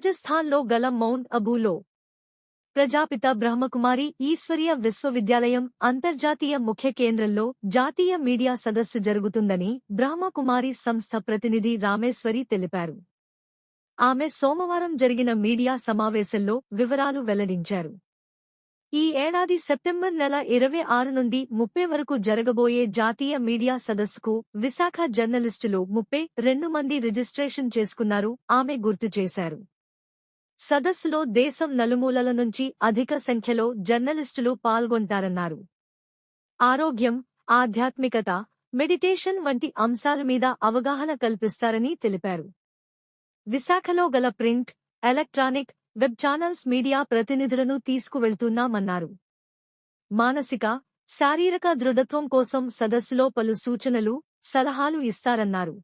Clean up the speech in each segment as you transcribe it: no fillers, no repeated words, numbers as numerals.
రాజస్థాన్లో గల మౌంట్ అబూలో ప్రజాపిత బ్రహ్మకుమారి ఈశ్వరీయ విశ్వవిద్యాలయం అంతర్జాతీయ ముఖ్య కేంద్రంలో జాతీయ మీడియా సదస్సు జరుగుతుందని బ్రహ్మకుమారి సంస్థ ప్రతినిధి రామేశ్వరి తెలిపారు. ఆమె సోమవారం జరిగిన మీడియా సమావేశంలో వివరాలు వెల్లడించారు. ఈ ఏడాది సెప్టెంబర్ నెల 26 నుండి 30 వరకు జరగబోయే జాతీయ మీడియా సదస్సుకు విశాఖ జర్నలిస్టులు 32 మంది రిజిస్ట్రేషన్ చేసుకున్నారు. ఆమె గుర్తు చేశారు. సదస్సులో దేశం నలుమూలల నుంచి అధిక సంఖ్యలో జర్నలిస్టులు పాల్గొంటారన్నారు. ఆరోగ్యం, ఆధ్యాత్మికత, మెడిటేషన్ వంటి అంశాల మీద అవగాహన కల్పిస్తారని తెలిపారు. విశాఖలో గల print, electronic, web channels media ప్రతినిధులను తీసుకువెళ్తున్నామన్నారు. మానసిక, శారీరక దృఢత్వం కోసం సదస్సులో పలు సూచనలు, సలహాలు ఇస్తారన్నారు.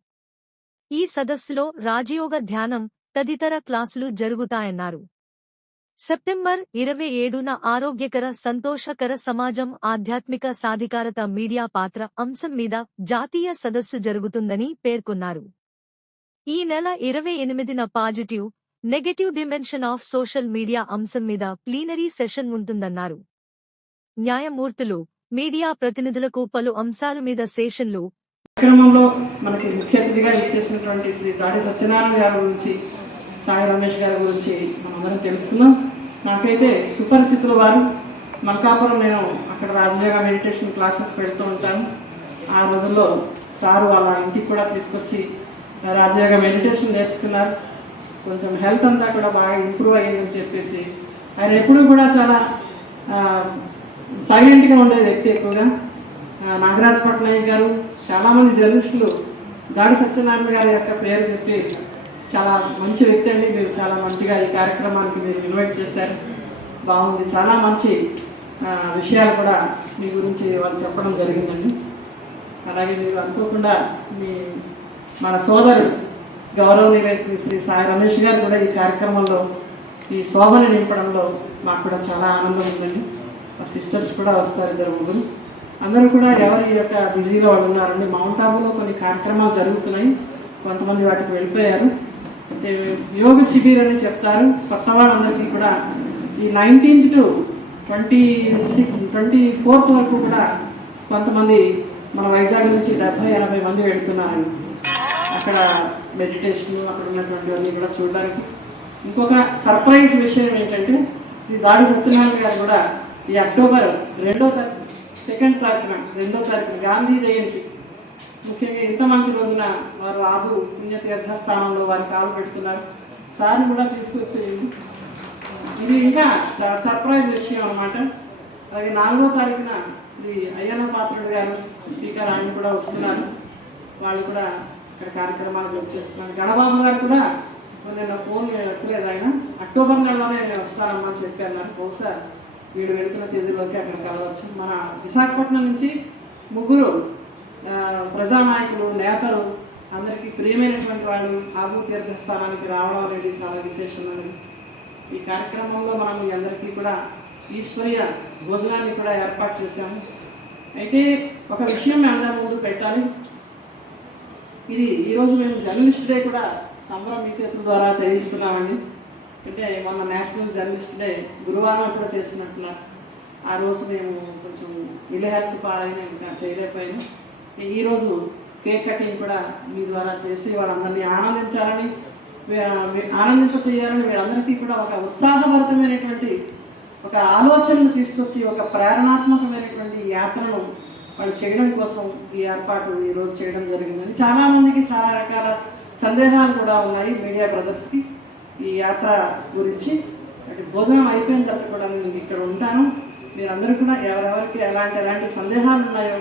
ఈ సదస్సులో రాజయోగ ధ్యానం తదితర క్లాసులు జరుగుతాయన్నారు. సెప్టెంబర్ 27న ఆరోగ్యకర సంతోషకర సమాజం ఆధ్యాత్మిక సాధికారత మీడియా పాత్ర అంశం మీద జాతీయ సదస్సు జరుగుతుందని పేర్కొన్నారు. ఈ నెల 28న positive, negative dimension of social media అంశం మీద ప్లీనరీ సెషన్ ఉంటుందన్నారు. న్యాయమూర్తులు, మీడియా ప్రతినిధులకు పలు అంశాల మీద సెషన్లు. కార్యక్రమంలో మనకి ముఖ్య అతిథిగా ఇచ్చేసినటువంటి శ్రీ దాడి సత్యనారాయణ గారి గురించి, సాయి రమేష్ గారి గురించి మనందరం తెలుసుకున్నాం. నాకైతే సుపరిచితుల వారు. మల్కాపురం నేను అక్కడ రాజయోగ మెడిటేషన్ క్లాసెస్ పెడుతూ ఉంటాను. ఆ రోజుల్లో సారు వాళ్ళ ఇంటికి కూడా తీసుకొచ్చి రాజయోగ మెడిటేషన్ నేర్చుకున్నారు. కొంచెం హెల్త్ అంతా కూడా బాగా ఇంప్రూవ్ అయ్యిందని చెప్పేసి ఆయన ఎప్పుడూ కూడా చాలా సైలెంట్గా ఉండే వ్యక్తి. ఎక్కువగా నాగరాజ్ పట్నాయక్ గారు, చాలామంది జర్నలిస్టులు దాడి సత్యనారాయణ గారి యొక్క పేరు చెప్పి చాలా మంచి వ్యక్తి అండి, మీరు చాలా మంచిగా ఈ కార్యక్రమానికి మీరు ఇన్వైట్ చేశారు, బాగుంది, చాలా మంచి విషయాలు కూడా మీ గురించి వాళ్ళు చెప్పడం జరిగిందండి. అలాగే మీరు అనుకోకుండా మన సోదరుడు గౌరవనీయులైన శ్రీ సాయి రమేష్ గారు కూడా ఈ కార్యక్రమంలో ఈ శోభను నింపడంలో మాకు కూడా చాలా ఆనందం ఉందండి. మా సిస్టర్స్ కూడా వస్తారు, 2 ముగ్గురు. అందరూ కూడా ఎవరి యొక్క బిజీలో వాళ్ళు ఉన్నారండి. మౌంట్ ఆబూలో కొన్ని కార్యక్రమాలు జరుగుతున్నాయి, కొంతమంది వాటికి వెళ్ళిపోయారు. యోగ శిబిర్ అని చెప్తారు. కొత్త వాళ్ళందరికీ కూడా ఈ 19th to 24th వరకు కూడా కొంతమంది మన వైజాగ్ నుంచి 70-80 మంది వెళ్తున్నారండి. అక్కడ మెడిటేషన్, అక్కడ ఉన్నటువంటివన్నీ కూడా చూడడానికి. ఇంకొక సర్ప్రైజ్ విషయం ఏంటంటే, ఈ దాడి సత్యనారాయణ గారు కూడా ఈ అక్టోబర్ 2వ తారీఖున గాంధీ జయంతి, ముఖ్యంగా ఇంత మంచి రోజున వారు ఆబు పుణ్యతీర్థ స్థానంలో వారి కాలు పెడుతున్నారు. సార్ కూడా తీసుకొచ్చేయండి. ఇది ఇంకా సర్ప్రైజ్ విషయం అన్నమాట. అలాగే 4వ తారీఖున ఈ అయ్యన్న పాత్రుడు గారు స్పీకర్, ఆయన కూడా వస్తున్నారు. వాళ్ళు కూడా ఇక్కడ కార్యక్రమాలకు వచ్చేస్తున్నారు. గణబాబు గారు కూడా నేను ఫోన్ ఎక్కలేదు, ఆయన అక్టోబర్ నెలలోనే నేను వస్తానమ్మా అని చెప్పారు. బహుశా వీడు వెళుతున్న తేదీలోకి అక్కడ కలవచ్చు. మన విశాఖపట్నం నుంచి 3 ప్రజానాయకులు, నేతలు, అందరికీ ప్రియమైనటువంటి వాళ్ళు ఆబు తీర్థస్థానానికి రావడం అనేది చాలా విశేషమైనది. ఈ కార్యక్రమంలో మనం మీ అందరికీ కూడా ఈశ్వరీయ భోజనాన్ని కూడా ఏర్పాటు చేశాము. అయితే ఒక విషయం మీ అందరి ముందు పెట్టాలి. ఇది ఈరోజు మేము జర్నలిస్ట్ డే కూడా సంబరం మీ చేతుల ద్వారా చేయిస్తున్నామండి. అంటే మన నేషనల్ జర్నలిస్ట్ డే గురువారం కూడా చేస్తున్నట్టున్నారు. ఆ రోజు మేము కొంచెం హెల్త్ పారైన ఇంకా చేయలేకపోయాము. ఈరోజు కేక్ కటింగ్ కూడా మీ ద్వారా చేసి వాళ్ళందరినీ ఆనందింపచేయాలని వీళ్ళందరికీ కూడా ఒక ఉత్సాహభరితమైనటువంటి ఒక ఆలోచనను తీసుకొచ్చి ఒక ప్రేరణాత్మకమైనటువంటి యాత్రను వాళ్ళు చేయడం కోసం ఈ ఏర్పాటు ఈరోజు చేయడం జరిగిందని. చాలామందికి చాలా రకాల సందేహాలు కూడా ఉన్నాయి మీడియా బ్రదర్స్కి ఈ యాత్ర గురించి. అంటే భోజనం అయిపోయిన తర్వాత కూడా నేను ఇక్కడ ఉంటాను. మీరందరూ కూడా ఎవరెవరికి ఎలాంటి సందేహాలు ఉన్నాయో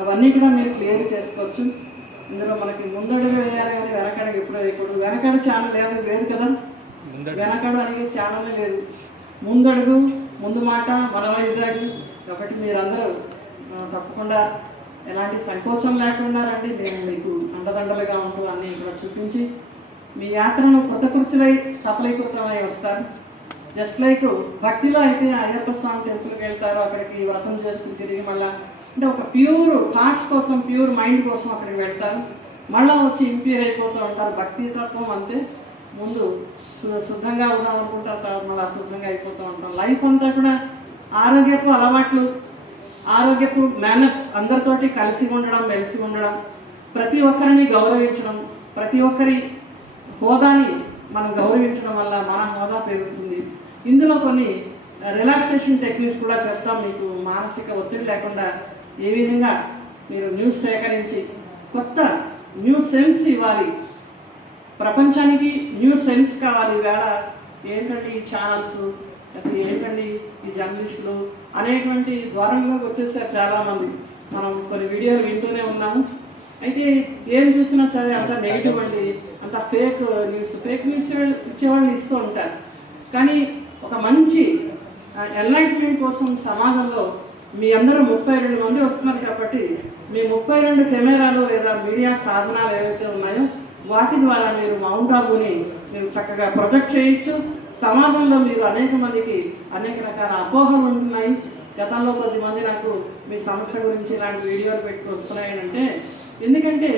అవన్నీ కూడా మీరు క్లియర్ చేసుకోవచ్చు. ఇందులో మనకి ముందడుగు వేయాలి కానీ వెనకడుగు ఎప్పుడు వేయకూడదు. వెనకడు ఛానల్ లేదు కదా, వెనకడు అనేది ఛానల్ లేదు. ముందడుగు, ముందు మాట, మన వైజాగ్. కాబట్టి మీరందరూ తప్పకుండా ఎలాంటి సంకోచం లేకుండా రండి. మేము మీకు అండదండలుగా ఉంటూ అన్నీ ఇక్కడ చూపించి మీ యాత్రను కృతకృత్యులై సఫలీకృతమై వస్తారు. జస్ట్ లైక్ భక్తిలో అయితే అయ్యప్ప స్వామి టెంపుల్కి వెళ్తారు, అక్కడికి వ్రతం చేసుకుని తిరిగి మళ్ళీ అంటే ఒక ప్యూర్ థాట్స్ కోసం, ప్యూర్ మైండ్ కోసం అక్కడికి వెళ్తారు, మళ్ళీ వచ్చి ఇంప్యూర్ అయిపోతూ ఉంటారు. భక్తి తత్వం అంతే. ముందు శుద్ధంగా ఉందాం అనుకుంటాం, తర్వాత మళ్ళీ అశుద్ధంగా అయిపోతూ ఉంటాం. లైఫ్ అంతా కూడా ఆరోగ్యపు అలవాట్లు, ఆరోగ్యపు మేనర్స్, అందరితోటి కలిసి ఉండడం, మెలిసి ఉండడం, ప్రతి ఒక్కరిని గౌరవించడం, ప్రతి ఒక్కరి హోదాని మనం గౌరవించడం వల్ల మన హోదా పెరుగుతుంది. ఇందులో కొన్ని రిలాక్సేషన్ టెక్నిక్స్ కూడా చెప్తాం మీకు. మానసిక ఒత్తిడి లేకుండా ఏ విధంగా మీరు న్యూస్ సేకరించి కొత్త న్యూ సెన్స్ ఇవ్వాలి, ప్రపంచానికి న్యూ సెన్స్ కావాలి. ఈవేళ ఏంటండి ఈ ఛానల్స్, అది ఏంటండి ఈ జర్నలిస్టులు అనేటువంటి ధోరణిలోకి వచ్చేసారు చాలామంది. మనం కొన్ని వీడియోలు వింటూనే ఉన్నాము. అయితే ఏం చూసినా సరే అంత నెగిటివ్ అండి, అంత ఫేక్ న్యూస్ ఇచ్చేవాళ్ళు ఇస్తూ ఉంటారు. కానీ ఒక మంచి ఎన్లైట్మెంట్ కోసం సమాజంలో మీ అందరూ 32 మంది వస్తున్నారు కాబట్టి మీ 32 కెమెరాలు లేదా మీడియా సాధనాలు ఏవైతే ఉన్నాయో వాటి ద్వారా మీరు మౌంట్ ఆబూని మీరు చక్కగా ప్రొజెక్ట్ చేయొచ్చు. సమాజంలో మీరు అనేక మందికి అనేక రకాల అపోహలు ఉంటున్నాయి. గతంలో కొద్దిమంది నాకు మీ సంస్థ గురించి ఇలాంటి వీడియోలు పెట్టి వస్తున్నాయని అంటే, ఎందుకంటే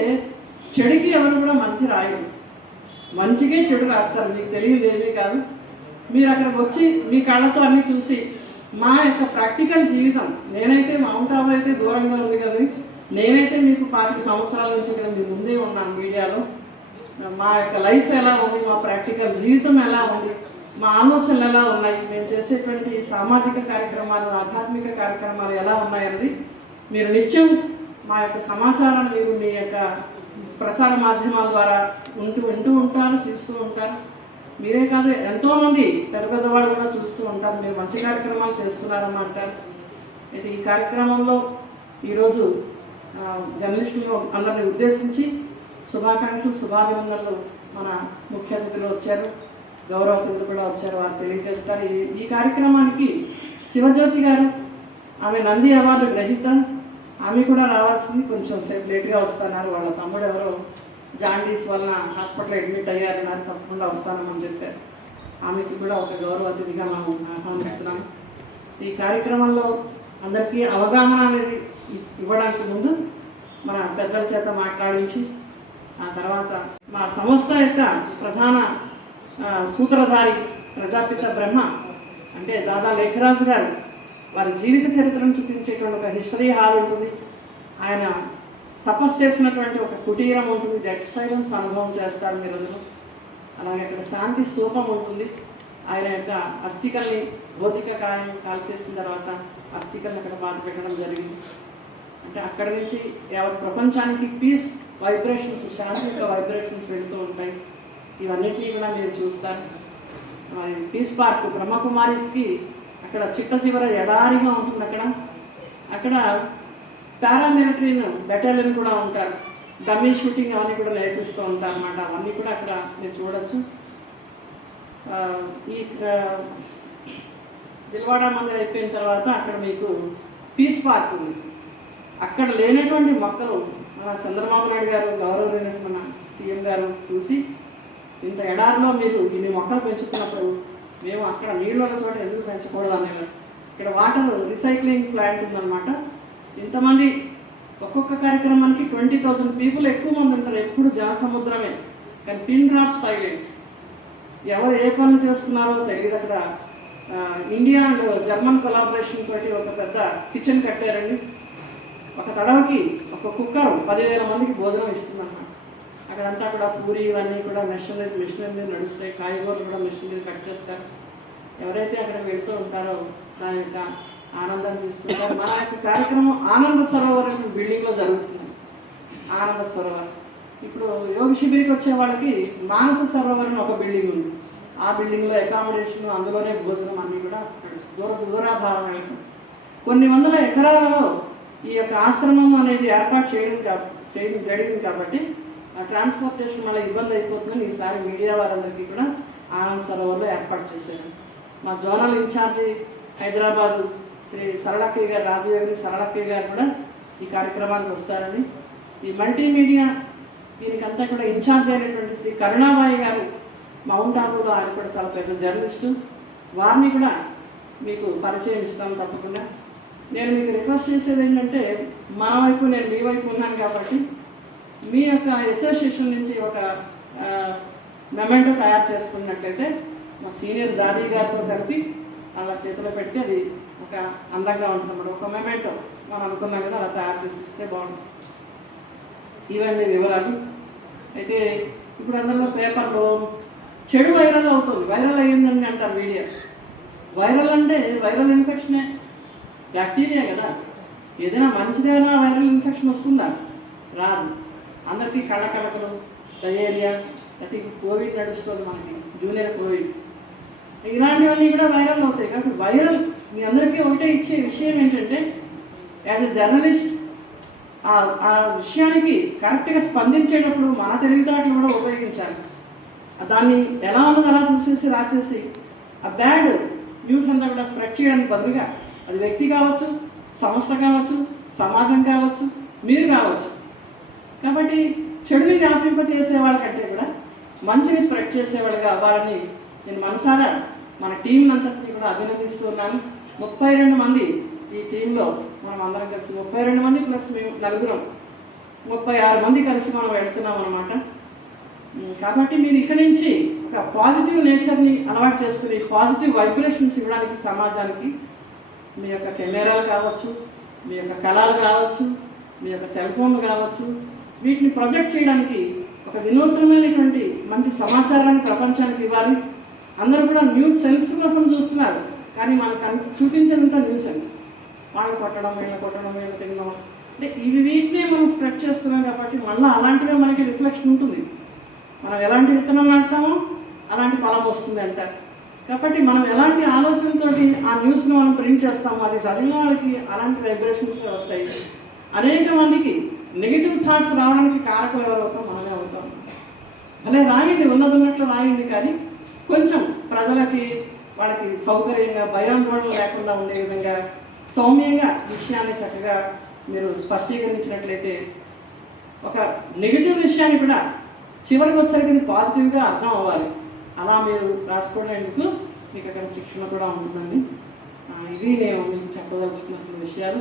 చెడుకి ఎవరు కూడా మంచి రాయరు, మంచిగా చెడు రాస్తారు. మీకు తెలియదు ఏమీ కాదు. మీరు అక్కడికి వచ్చి మీ కళ్ళతో అన్నీ చూసి మా యొక్క ప్రాక్టికల్ జీవితం, నేనైతే మౌంట్ ఆబూ అయితే దూరంగా ఉంది కదా, నేనైతే మీకు 25 సంవత్సరాల నుంచి ఇక్కడ మీ ముందే ఉన్నాను మీడియాలో. మా యొక్క లైఫ్ ఎలా ఉంది, మా ప్రాక్టికల్ జీవితం ఎలా ఉంది, మా ఆలోచనలు ఎలా ఉన్నాయి, మేము చేసేటువంటి సామాజిక కార్యక్రమాలు, ఆధ్యాత్మిక కార్యక్రమాలు ఎలా ఉన్నాయన్నది మీరు నిత్యం మా యొక్క సమాచారాన్ని మీరు మీ యొక్క ప్రసార మాధ్యమాల ద్వారా వింటూ ఉంటారు, చూస్తూ ఉంటారు. మీరే కాదు, ఎంతోమంది పెద్దవాళ్ళు కూడా చూస్తూ ఉంటారు. మీరు మంచి కార్యక్రమాలు చేస్తున్నారని అంటారు. అయితే ఈ కార్యక్రమంలో ఈరోజు జర్నలిస్టులు అందరిని ఉద్దేశించి శుభాకాంక్షలు, శుభాభినందనలు మన ముఖ్య అతిథులు వచ్చారు, గౌరవ అతిథులు కూడా వచ్చారు, వారు తెలియజేస్తారు. ఈ కార్యక్రమానికి శివజ్యోతి గారు, ఆమె నంది అవార్డు గ్రహీత, ఆమె కూడా రావాల్సింది. కొంచెం సేపు లేట్గా వస్తున్నారు. వాళ్ళ తమ్ముడు ఎవరో జాండీస్ వలన హాస్పిటల్ అడ్మిట్ అయ్యారన్నారు, తప్పకుండా వస్తానని చెప్పారు. ఆమెకి కూడా ఒక గౌరవ అతిథిగా మనం ఆహ్వానిస్తున్నాం. ఈ కార్యక్రమంలో అందరికీ అవగాహన అనేది ఇవ్వడానికి ముందు మన పెద్దల చేత మాట్లాడించి ఆ తర్వాత మా సంస్థ యొక్క ప్రధాన సూత్రధారి ప్రజాపిత బ్రహ్మ అంటే దాదా లేఖరాజు గారు వారి జీవిత చరిత్రను చూపించేటువంటి ఒక హిస్టరీ హాల్ ఉంటుంది. ఆయన తపస్సు చేసినటువంటి ఒక కుటీరం ఉంటుంది. డెడ్ సైలెన్స్ అనుభవం చేస్తారు మీరు అందులో. అలాగే అక్కడ శాంతి స్తూపం ఉంటుంది. ఆయన యొక్క అస్థికల్ని భౌతిక కాల్ చేసిన తర్వాత అస్థికల్ని అక్కడ పాతి పెట్టడం జరిగింది. అంటే అక్కడి నుంచి యావత్ ప్రపంచానికి పీస్ వైబ్రేషన్స్, శాంతిక వైబ్రేషన్స్ వెళుతూ ఉంటాయి. ఇవన్నిటినీ కూడా మీరు చూస్తారు. పీస్ పార్క్ బ్రహ్మకుమారిస్కి అక్కడ చిట్ట చివర ఎడారిగా ఉంటుంది. అక్కడ పారామిలిటరీ బెటాలియన్ కూడా ఉంటారు. డమ్మీ షూటింగ్ అవన్నీ కూడా నేర్పిస్తూ ఉంటారు అన్నమాట. అవన్నీ కూడా అక్కడ మీరు చూడొచ్చు. ఈ దిల్వాడా మందిర్ అయిపోయిన తర్వాత అక్కడ మీకు పీస్ పార్క్ ఉంది. అక్కడ లేనటువంటి మొక్కలు మన చంద్రబాబు నాయుడు గారు, గౌరవ మన సీఎం గారు చూసి, ఇంత ఎడారిలో మీరు ఇన్ని మొక్కలు పెంచుతున్నప్పుడు మేము అక్కడ నీళ్ళు ఉన్న చోట ఎందుకు పెంచకూడదు అనేది. ఇక్కడ వాటర్ రీసైక్లింగ్ ప్లాంట్ ఉందన్నమాట. ఇంతమంది ఒక్కొక్క కార్యక్రమానికి 20,000 పీపుల్ ఎక్కువ మంది ఉంటారు. ఎప్పుడు జనసముద్రమే, కానీ పిన్ డ్రాప్ సైలెంట్. ఎవరు ఏ పనులు చేస్తున్నారో తెలియదు. అక్కడ ఇండియా అండ్ జర్మన్ కొలాబరేషన్ తోటి ఒక పెద్ద కిచెన్ కట్టారండి. ఒక తడవకి ఒక కుక్కర్ 10,000 మందికి భోజనం ఇస్తుందన్నమాట. అక్కడంతా కూడా పూరి ఇవన్నీ కూడా మిషనరీ నడుస్తాయి. కాయగూరలు కూడా మిషనరీ కట్ చేస్తారు. ఎవరైతే అక్కడ వెళ్తూ ఉంటారో దాని యొక్క ఆనందాన్ని తీసుకుంటారు. మన యొక్క కార్యక్రమం ఆనంద సరోవర్ అనే బిల్డింగ్లో జరుగుతుంది. ఆనంద సరోవర్ ఇప్పుడు యోగ శిబిరికి వచ్చే వాళ్ళకి మానస సరోవర్ అని ఒక బిల్డింగ్ ఉంది. ఆ బిల్డింగ్లో అకామిడేషన్, అందులోనే భోజనం అన్నీ కూడా దూరాభావం. కొన్ని వందల ఎకరాలలో ఈ యొక్క ఆశ్రమం అనేది ఏర్పాటు చేయడం జరిగింది కాబట్టి ఆ ట్రాన్స్పోర్టేషన్ వల్ల ఇబ్బంది అయిపోతుందని ఈసారి మీడియా వారందరికీ కూడా ఆనంద్ సరోవర్లో ఏర్పాటు చేశారు. మా జోనల్ ఇన్ఛార్జి హైదరాబాదు శ్రీ సరళక్కయ్య గారు, రాజయోగి సరళక్కయ్య గారు కూడా ఈ కార్యక్రమానికి వస్తారని, ఈ మల్టీమీడియా దీనికంతా కూడా ఇన్ఛార్జ్ అయినటువంటి శ్రీ కరుణాబాయి గారు మౌంట్ ఆబూలో, ఆయన కూడా చాలా పెద్ద జర్నలిస్టు, వారిని కూడా మీకు పరిచయం ఇస్తాం తప్పకుండా. నేను మీకు రిక్వెస్ట్ చేసేది ఏంటంటే, మా వైపు నేను మీ వైపు ఉన్నాను కాబట్టి మీ యొక్క అసోసియేషన్ నుంచి ఒక మెమెంటో తయారు చేసుకున్నట్లయితే మా సీనియర్ దాది గారితో కలిపి అలా చేతిలో పెట్టి అది ఒక అందంగా ఉంటుంది అన్నమాట. ఒక మెమెంటో మనం అనుకున్నాం కదా అలా తయారు చేసి ఇస్తే బాగుంటుంది. ఇవన్నీ వివరాలు. అయితే ఇప్పుడు అందరిలో పేపర్లో చెడు వైరల్ అవుతుంది, వైరల్ అయ్యిందని అంటారు మీడియా. వైరల్ అంటే వైరల్ ఇన్ఫెక్షనే, బ్యాక్టీరియా కదా. ఏదైనా మంచిదైనా వైరల్ ఇన్ఫెక్షన్ వస్తుందా? రాదు. అందరికీ కళ్ళకలకలు, డయేరియా, ప్రతి కోవిడ్ నడుస్తుంది మనకి, జూనియర్ కోవిడ్, ఇలాంటివన్నీ కూడా వైరల్ అవుతాయి. కాబట్టి వైరల్ మీ అందరికీ ఒకటే ఇచ్చే విషయం ఏంటంటే, యాజ్ ఎ జర్నలిస్ట్ ఆ విషయానికి కరెక్ట్గా స్పందించేటప్పుడు మన తెలివితేటలు కూడా ఉపయోగించాలి. దాన్ని ఎలా ఉన్నది అలా చూసేసి రాసేసి ఆ బ్యాడ్ న్యూస్ అంతా కూడా స్ప్రెడ్ చేయడానికి బదులుగా, అది వ్యక్తి కావచ్చు, సంస్థ కావచ్చు, సమాజం కావచ్చు, మీరు కావచ్చు. కాబట్టి చెడుని వ్యాపింప చేసే వాళ్ళకంటే కూడా మంచిని స్ప్రెడ్ చేసేవాళ్ళుగా అవ్వాలని నేను మనసారా మన టీంని అంతటినీ కూడా అభినందిస్తున్నాను. 32 మంది ఈ టీంలో మనం అందరం కలిసి, 32 మంది ప్లస్ మేము నలుగురం, 36 మంది కలిసి మనం వెళ్తున్నాం అనమాట. కాబట్టి మీరు ఇక్కడి నుంచి ఒక పాజిటివ్ నేచర్ని అలవాటు చేసుకుని పాజిటివ్ వైబ్రేషన్స్ ఇవ్వడానికి సమాజానికి మీ యొక్క కెమెరాలు కావచ్చు, మీ యొక్క కళలు కావచ్చు, మీ యొక్క సెల్ ఫోన్లు కావచ్చు, వీటిని ప్రొజెక్ట్ చేయడానికి ఒక వినూత్నమైనటువంటి మంచి సమాచారాన్ని ప్రపంచానికి ఇవ్వాలి. అందరూ కూడా న్యూస్ సెన్స్ కోసం చూస్తున్నారు, కానీ మనకు చూపించేంత న్యూస్ సెన్స్, వాళ్ళు కొట్టడం, వీళ్ళని కొట్టడం, వీళ్ళని తినడం, అంటే వీటినే మనం స్ప్రెడ్ చేస్తున్నాం. కాబట్టి మళ్ళీ అలాంటిదే మనకి రిఫ్లెక్షన్ ఉంటుంది. మనం ఎలాంటి విత్తనం నాటుతామో అలాంటి ఫలం వస్తుంది అంటారు. కాబట్టి మనం ఎలాంటి ఆలోచనతో ఆ న్యూస్ని మనం ప్రింట్ చేస్తామో అది చదివిన వాళ్ళకి అలాంటి వైబ్రేషన్స్ వస్తాయి. అనేక మందికి నెగిటివ్ థాట్స్ రావడానికి కారకులు ఎవరు అవుతాం? మనమే అవుతాం. అలా రాయండి, ఉన్నట్టు రాయండి, కానీ కొంచెం ప్రజలకి వాళ్ళకి సౌకర్యంగా, భయాందోళన లేకుండా ఉండే విధంగా సౌమ్యంగా విషయాన్ని చక్కగా మీరు స్పష్టీకరించినట్లయితే ఒక నెగిటివ్ విషయాన్ని కూడా చివరికి వచ్చేసరికి పాజిటివ్గా అర్థం అవ్వాలి. అలా మీరు రాసుకోవడానికి మీకు అక్కడ శిక్షణ కూడా ఉంటుందండి. ఇది నేను మీకు చెప్పదలుచుకున్న విషయాలు.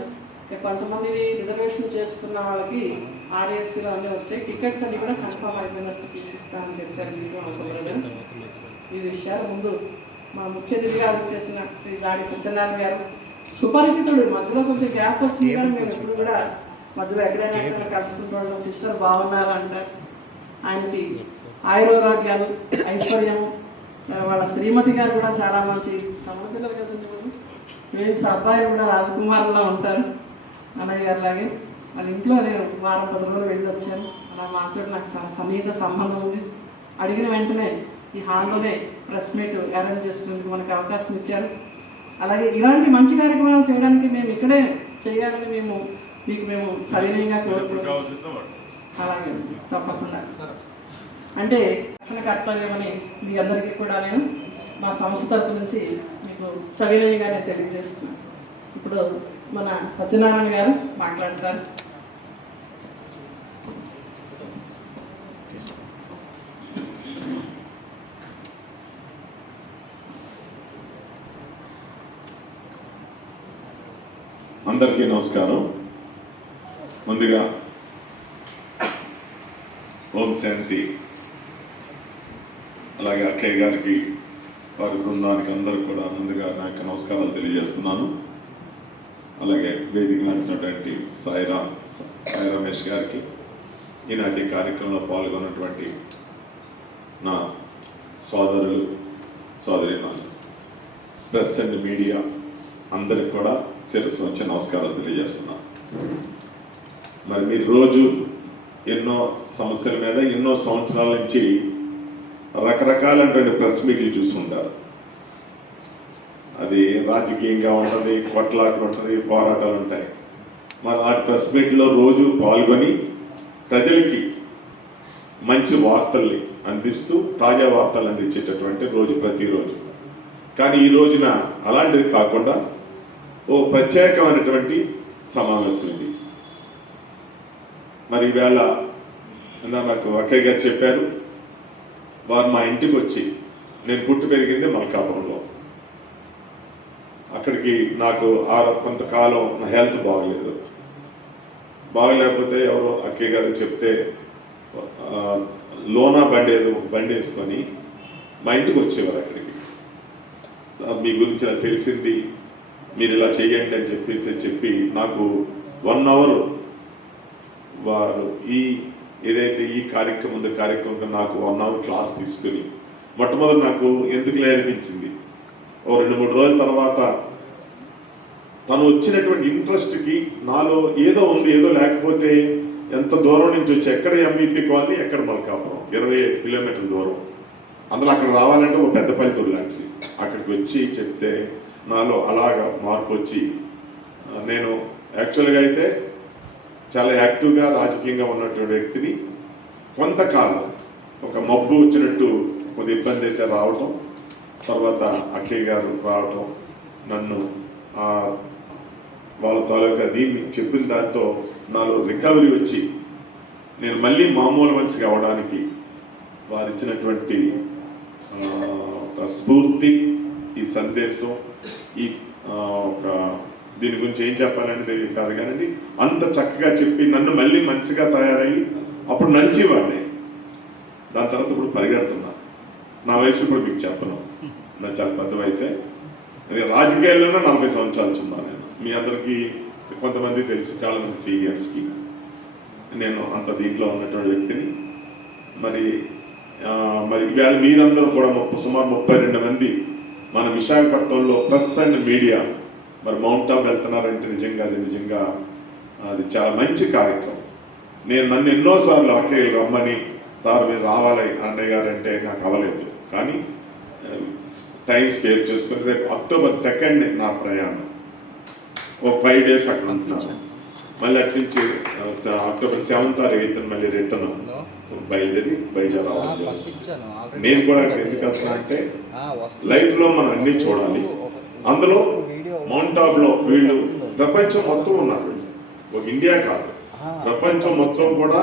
కొంతమంది రిజర్వేషన్ చేసుకున్న వాళ్ళకి ఆర్ఏసీలో అన్నీ వచ్చాయి, టికెట్స్ అన్ని కూడా కన్ఫర్మ్ అయిపోయినట్టు తీసిస్తామని చెప్పారు. మీకు అనుకోలేదు ఈ విషయాలు. ముందు మా ముఖ్య అతిథిగా వచ్చేసిన శ్రీ దాడి సత్యనారాయణ గారు సుపరిచితుడు, మధ్యలో కొంచెం గ్యాప్ వచ్చింది కానీ మేము ఎప్పుడు కూడా మధ్యలో ఎక్కడైనా కలుసుకుంటాడు. సిస్టర్ బాగున్నారా అంటారు. ఆయనకి ఆయురారోగ్యాలు, ఐశ్వర్యము, వాళ్ళ శ్రీమతి గారు కూడా చాలా మంచి తమిళ పిల్లలు కదండి. ట్విన్స్ అబ్బాయిలు కూడా రాజకుమారులా ఉంటారు అన్నయ్య గారు లాగే. వాళ్ళ ఇంట్లో నేను వారం 10 రోజులు వెళ్ళి వచ్చాను. అలా మాతో నాకు చాలా సన్నిహిత సంబంధం ఉంది. అడిగిన వెంటనే ఈ హాల్లోనే ప్రెస్ మీట్ అరేంజ్ చేసుకునేందుకు మనకు అవకాశం ఇచ్చారు. అలాగే ఇలాంటి మంచి కార్యక్రమాలు చేయడానికి మేము ఇక్కడే చేయాలని మేము సవినయంగా కోరుకుంటున్నాం. అలాగే తప్పకుండా అంటే రక్షణ కర్తవ్యమని మీ అందరికీ కూడా నేను మా సంస్థ తరపు నుంచి మీకు సవినయంగానే తెలియజేస్తున్నాను. ఇప్పుడు మన సత్యనారాయణ గారు మాట్లాడతారు. అందరికీ నమస్కారం. ముందుగా ఓం శాంతి. అలాగే అక్కయ్య గారికి, వారి బృందానికి అందరికి కూడా ముందుగా నా యొక్క నమస్కారాలు తెలియజేస్తున్నాను. అలాగే వేదిక నచ్చినటువంటి సాయి రమేష్ గారికి, ఈనాటి కార్యక్రమంలో పాల్గొన్నటువంటి నా సోదరులు, సోదరీమణులు, ప్రెస్ అండ్ మీడియా అందరికి కూడా శిరస్సు వచ్చే నమస్కారాలు తెలియజేస్తున్నాను. మరి మీరు రోజు ఎన్నో సమస్యల మీద ఎన్నో సంవత్సరాల నుంచి రకరకాలైనటువంటి ప్రెస్ మీట్లు చూస్తుంటారు. అది రాజకీయంగా ఉంటుంది, కొట్లాటలు ఉంటుంది, పోరాటాలు ఉంటాయి. మరి ఆ ప్రెస్ మీట్లో రోజు పాల్గొని ప్రజలకి మంచి వార్తల్ని అందిస్తూ తాజా వార్తలు అందించేటటువంటి రోజు ప్రతిరోజు. కానీ ఈ రోజున అలాంటివి కాకుండా ఓ ప్రత్యేకమైనటువంటి సమావేశం ఇది. మరి ఈవేళ నాకు అక్కయ్య గారు చెప్పారు, వారు మా ఇంటికి వచ్చి, నేను పుట్టి పెరిగింది మల్కాపురంలో, అక్కడికి నాకు కొంతకాలం నా హెల్త్ బాగలేకపోతే ఎవరో అక్కయ్య గారు చెప్తే లోనా బండి ఏదో ఒక బండి వేసుకొని మా ఇంటికి వచ్చేవారు అక్కడికి. సార్ మీ గురించి నాకు తెలిసింది, మీరు ఇలా చేయండి అని చెప్పి నాకు 1 hour వారు ఏదైతే ఈ కార్యక్రమం నాకు 1 hour క్లాస్ తీసుకుని మొట్టమొదటి నాకు ఎందుకులే అనిపించింది. ఓ 2-3 రోజుల తర్వాత తను వచ్చినటువంటి ఇంట్రెస్ట్కి నాలో ఏదో ఉంది, ఏదో లేకపోతే ఎంత దూరం నుంచి వచ్చి ఎక్కడ ఎంఈపీ కాలనీ, ఎక్కడ మల్కాపురం 25 కిలోమీటర్ల దూరం, అందులో అక్కడ రావాలంటే ఒక పెద్ద పల్లెటూరు లాంటిది. అక్కడికి వచ్చి చెప్తే నాలో అలాగా మార్పు వచ్చి నేను యాక్చువల్గా అయితే చాలా యాక్టివ్గా రాజకీయంగా ఉన్నటువంటి వ్యక్తిని కొంతకాలం ఒక మబ్బు వచ్చినట్టు కొద్ది ఇబ్బంది అయితే రావటం, తర్వాత అక్కయ్య గారు రావటం, నన్ను వాళ్ళ తాలూకా దీన్ని చెప్పిన దాంతో నాలో రికవరీ వచ్చి నేను మళ్ళీ మామూలు మనిషిగా అవడానికి వారు ఇచ్చినటువంటి ఒక స్ఫూర్తి, ఈ సందేశం, ఈ ఒక దీని గురించి ఏం చెప్పాలనేది కాదు కానండి, అంత చక్కగా చెప్పి నన్ను మళ్ళీ మనిషిగా తయారయ్యి అప్పుడు నడిచేవాడిని. దాని తర్వాత ఇప్పుడు పరిగెడుతున్నా. నా వయసు ఇప్పుడు మీకు చెప్పను, నా చాలా పెద్ద వయసే. రాజకీయాల్లోనే 40 సంవత్సరాలు ఉన్నాను నేను. మీ అందరికీ కొంతమంది తెలుసు, చాలా మంది సీనియర్స్కి నేను అంత దీంట్లో ఉన్నటువంటి వ్యక్తిని. మరి ఇవాళ మీరందరూ కూడా సుమారు 32 మంది మన విశాఖపట్నంలో ప్రెస్ అండ్ మీడియా మరి మౌంట్ ఆబ్ వెళ్తున్నారంటే నిజంగా అది చాలా మంచి కార్యక్రమం. నన్ను ఎన్నోసార్లు అక్కయ్యలు రమ్మని, సార్ మీరు రావాలి అన్నయ్య గారు అంటే నాకు అవ్వలేదు, కానీ టైం స్పేర్ చేసుకుని రేపు October 2nd నా ప్రయాణం. ఒక 5 days అక్కడ ఉంటున్నాను. మళ్ళీ అటు నుంచి October 7th or 8th మళ్ళీ రిటర్న్ బయలుదేరి బయలుదేరి రావాలి. నేను కూడా ఎందుకు వెళ్తున్నా అంటే లైఫ్లో మనం అన్నీ చూడాలి. అందులో మౌంట్ ఆబ్లో వీళ్ళు ప్రపంచం మొత్తం ఉన్నారు, ఒక ఇండియా కాదు, ప్రపంచం మొత్తం కూడా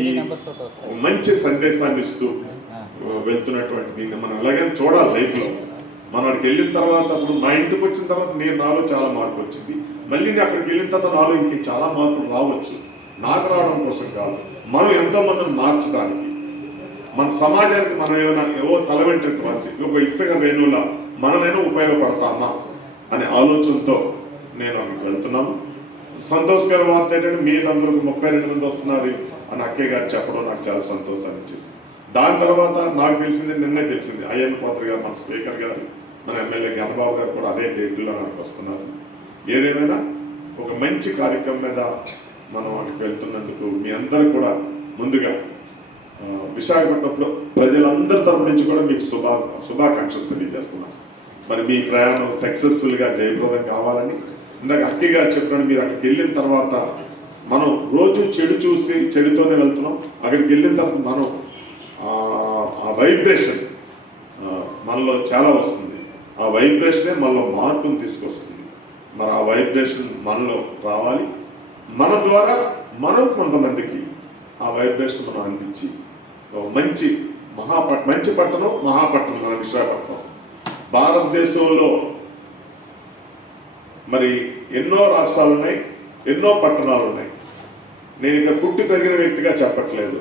ఈ మంచి సందేశాన్ని ఇస్తూ వెళ్తున్నటువంటి దీన్ని మనం అలాగని చూడాలి లైఫ్లో. మనం అక్కడికి వెళ్ళిన తర్వాత, ఇప్పుడు మా ఇంటికి వచ్చిన తర్వాత నాలో చాలా మార్పు వచ్చింది. మళ్ళీ నేను అక్కడికి వెళ్ళిన తర్వాత నాలో ఇంక చాలా మార్పులు రావచ్చు. నాకు రావడం కోసం కాదు, మనం ఎంతో మందిని మార్చడానికి, మన సమాజానికి మనం ఏవో తల వెంట్రుక రాసి ఒక ఇసుక రేణువులా మనమైనా ఉపయోగపడతామా అనే ఆలోచనతో నేను అక్కడికి వెళ్తున్నాను. సంతోషకర వార్త ఏంటంటే మీరందరూ 32 మంది వస్తున్నారు అని అక్కయ్య గారు చెప్పడం నాకు చాలా సంతోషాన్ని ఇచ్చింది. దాని తర్వాత నాకు నిన్నే తెలిసింది అయ్యన్న పాత్ర గారు, మన స్పీకర్ గారు, మన ఎమ్మెల్యే గణబాబు గారు కూడా అదే డేట్లో నాకు వస్తున్నారు. ఏదేమైనా ఒక మంచి కార్యక్రమం మీద మనం అక్కడికి వెళ్తున్నందుకు మీ అందరూ కూడా ముందుగా విశాఖపట్నంలో ప్రజలందరి తరపు నుంచి కూడా మీకు శుభాకాంక్షలు తెలియజేస్తున్నాను. మరి మీ ప్రయాణం సక్సెస్ఫుల్గా జయప్రదం కావాలని. ఇందాక అక్కయ్య గారు చెప్పాను, మీరు అక్కడికి వెళ్ళిన తర్వాత మనం రోజు చెడు చూసి చెడుతోనే వెళ్తున్నాం. అక్కడికి వెళ్ళిన తర్వాత మనం ఆ వైబ్రేషన్ మనలో చాలా వస్తుంది. ఆ వైబ్రేషనే మనలో మార్పును తీసుకొస్తుంది. మరి ఆ వైబ్రేషన్ మనలో రావాలి. మన ద్వారా మనం కొంతమందికి ఆ వైబ్రేషన్ మనం అందించి మంచి పట్టణం, మహాపట్టణం మన విశాఖపట్నం. భారతదేశంలో మరి ఎన్నో రాష్ట్రాలు ఉన్నాయి, ఎన్నో పట్టణాలు ఉన్నాయి. నేను ఇక్కడ పుట్టి పెరిగిన వ్యక్తిగా చెప్పట్లేదు.